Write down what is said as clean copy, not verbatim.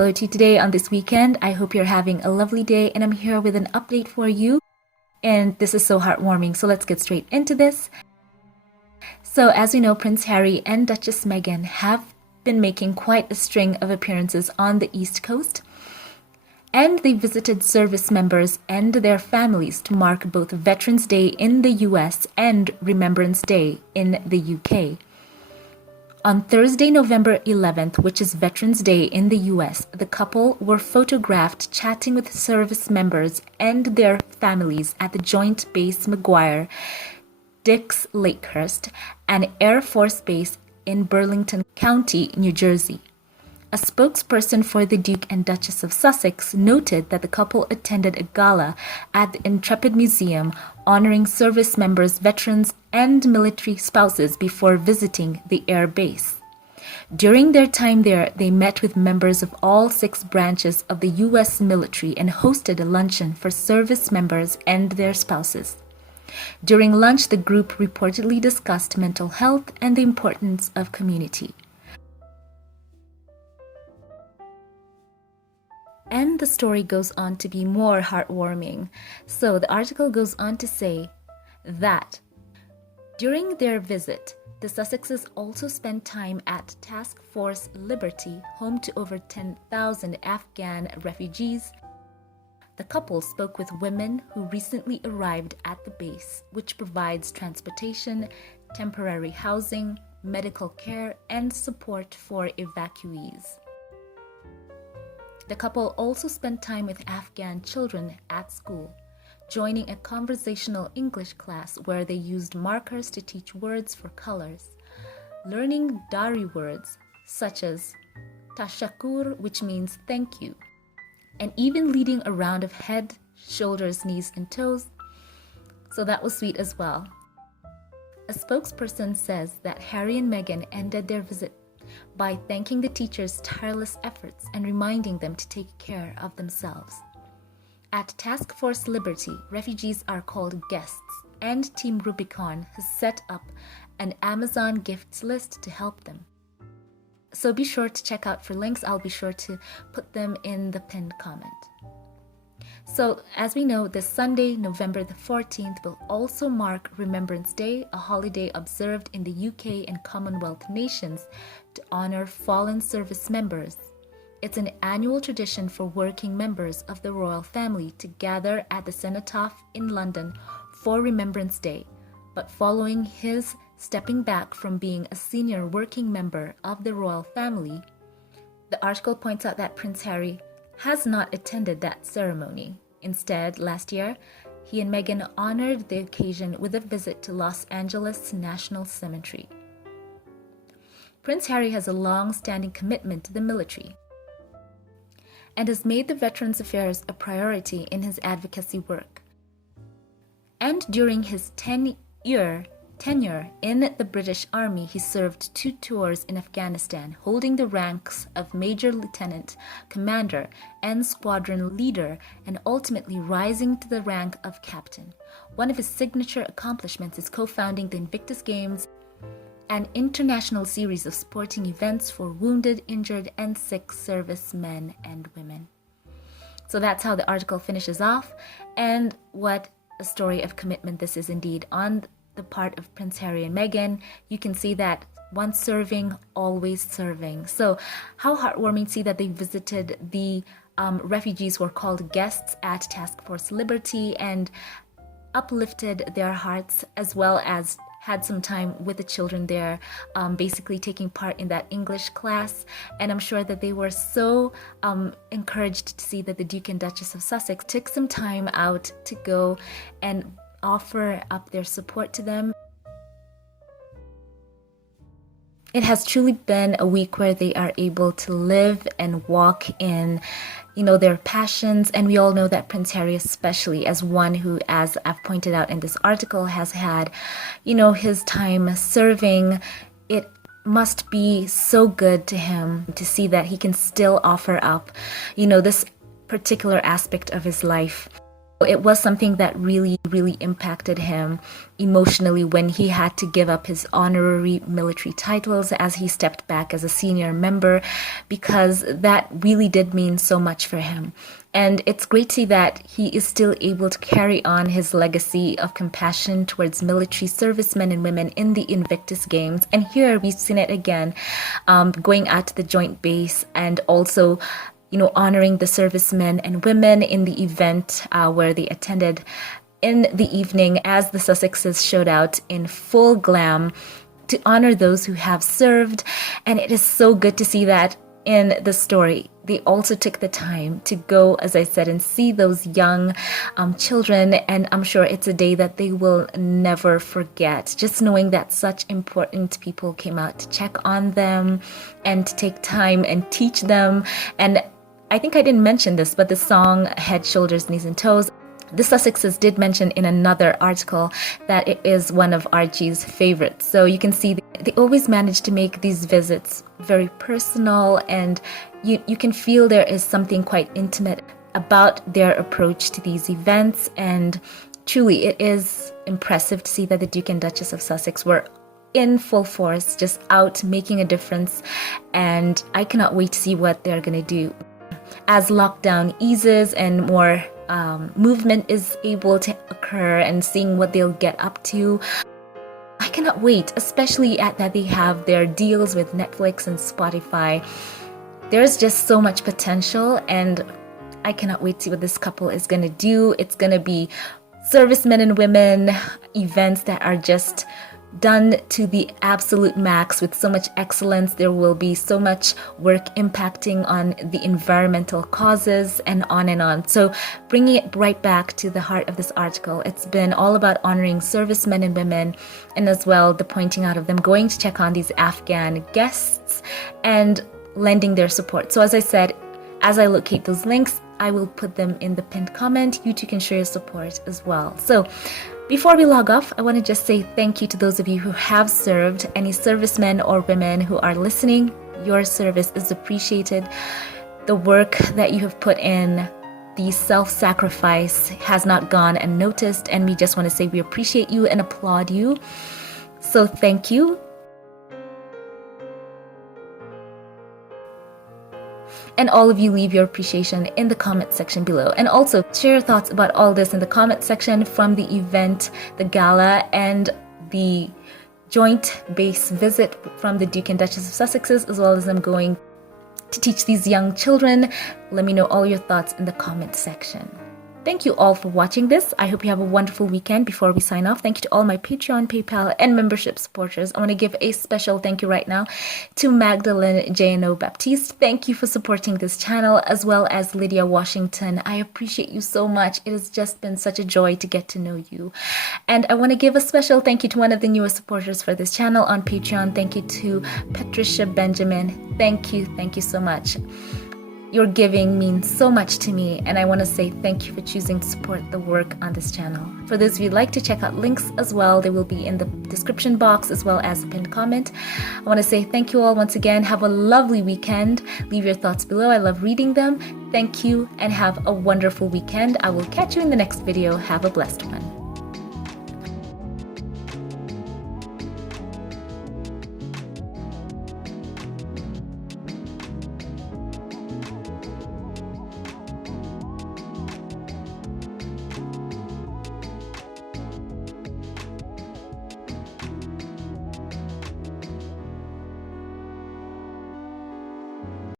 hello to you today on this weekend. I hope you're having a lovely day, and I'm here with an update for you. And this is so heartwarming, so let's get straight into this. So as we know, Prince Harry and Duchess Meghan have been making quite a string of appearances on the East Coast. And they visited service members and their families to mark both Veterans Day in the US and Remembrance Day in the UK. On Thursday, November 11th, which is Veterans Day in the US, the couple were photographed chatting with service members and their families at the Joint Base McGuire, Dix Lakehurst, an Air Force base in Burlington County, New Jersey. A spokesperson for the Duke and Duchess of Sussex noted that the couple attended a gala at the Intrepid Museum honoring service members, veterans, and military spouses before visiting the air base. During their time there, they met with members of all 6 branches of the U.S. military and hosted a luncheon for service members and their spouses. During lunch, the group reportedly discussed mental health and the importance of community. And the story goes on to be more heartwarming. So the article goes on to say that during their visit, the Sussexes also spent time at Task Force Liberty, home to over 10,000 Afghan refugees. The couple spoke with women who recently arrived at the base, which provides transportation, temporary housing, medical care, and support for evacuees. The couple also spent time with Afghan children at school, joining a conversational English class where they used markers to teach words for colors, learning Dari words such as tashakur, which means thank you, and even leading a round of head, shoulders, knees, and toes. So that was sweet as well. A spokesperson says that Harry and Meghan ended their visit by thanking the teachers' tireless efforts and reminding them to take care of themselves. At Task Force Liberty, refugees are called guests, and Team Rubicon has set up an Amazon gifts list to help them. So be sure to check out for links. I'll be sure to put them in the pinned comment. So, as we know, this Sunday, November the 14th, will also mark Remembrance Day, a holiday observed in the UK and Commonwealth nations to honor fallen service members. It's an annual tradition for working members of the royal family to gather at the Cenotaph in London for Remembrance Day, but following his stepping back from being a senior working member of the royal family, the article points out that Prince Harry has not attended that ceremony. Instead, last year, he and Meghan honored the occasion with a visit to Los Angeles National Cemetery. Prince Harry has a long-standing commitment to the military and has made the Veterans Affairs a priority in his advocacy work. And during his 10-year tenure in the British Army, he served 2 tours in Afghanistan, holding the ranks of Major Lieutenant, Commander, and Squadron Leader, and ultimately rising to the rank of Captain. One of his signature accomplishments is co-founding the Invictus Games, an international series of sporting events for wounded, injured, and sick servicemen and women. So that's how the article finishes off, and what a story of commitment this is indeed on the part of Prince Harry and Meghan. You can see that once serving, always serving. So how heartwarming to see that they visited the refugees who are called guests at Task Force Liberty and uplifted their hearts, as well as had some time with the children there, basically taking part in that English class. And I'm sure that they were so encouraged to see that the Duke and Duchess of Sussex took some time out to go and offer up their support to them. It has truly been a week where they are able to live and walk in, their passions. And we all know that Prince Harry, especially as one who, as I've pointed out in this article, has had, his time serving. It must be so good to him to see that he can still offer up, this particular aspect of his life. It was something that really, really impacted him emotionally when he had to give up his honorary military titles as he stepped back as a senior member, because that really did mean so much for him. And it's great to see that he is still able to carry on his legacy of compassion towards military servicemen and women in the Invictus Games. And here we've seen it again, going out to the joint base and also honoring the servicemen and women in the event where they attended in the evening as the Sussexes showed out in full glam to honor those who have served. And it is so good to see that in the story. They also took the time to go, as I said, and see those young children. And I'm sure it's a day that they will never forget. Just knowing that such important people came out to check on them and to take time and teach them. And I think I didn't mention this, but the song Head, Shoulders, Knees and Toes, the Sussexes did mention in another article that it is one of Archie's favorites. So you can see they always manage to make these visits very personal, and you can feel there is something quite intimate about their approach to these events. And truly, it is impressive to see that the Duke and Duchess of Sussex were in full force, just out making a difference. And I cannot wait to see what they're going to do as lockdown eases and more movement is able to occur, and seeing what they'll get up to. I cannot wait, especially at that they have their deals with Netflix and Spotify. There's just so much potential, and I cannot wait to see what this couple is going to do. It's going to be servicemen and women events that are just done to the absolute max with so much excellence. There will be so much work impacting on the environmental causes and on and on. So bringing it right back to the heart of this article, it's been all about honoring servicemen and women, and as well the pointing out of them going to check on these Afghan guests and lending their support. So as I said, as I locate those links, I will put them in the pinned comment. You too can share your support as well. So before we log off, I want to just say thank you to those of you who have served. Any servicemen or women who are listening, your service is appreciated. The work that you have put in, the self-sacrifice has not gone unnoticed, and we just want to say we appreciate you and applaud you. So thank you. And all of you leave your appreciation in the comment section below. And also share your thoughts about all this in the comment section from the event, the gala, and the joint base visit from the Duke and Duchess of Sussexes, as well as them going to teach these young children. Let me know all your thoughts in the comment section. Thank you all for watching this. I hope you have a wonderful weekend. Before we sign off, thank you to all my Patreon, PayPal, and membership supporters. I want to give a special thank you right now to Magdalene J&O Baptiste. Thank you for supporting this channel, as well as Lydia Washington. I appreciate you so much. It has just been such a joy to get to know you. And I want to give a special thank you to one of the newest supporters for this channel on Patreon. Thank you to Patricia Benjamin. Thank you so much. Your giving means so much to me, and I want to say thank you for choosing to support the work on this channel. For those of you who'd like to check out links as well, they will be in the description box as well as the pinned comment. I want to say thank you all once again. Have a lovely weekend. Leave your thoughts below. I love reading them. Thank you, and have a wonderful weekend. I will catch you in the next video. Have a blessed one.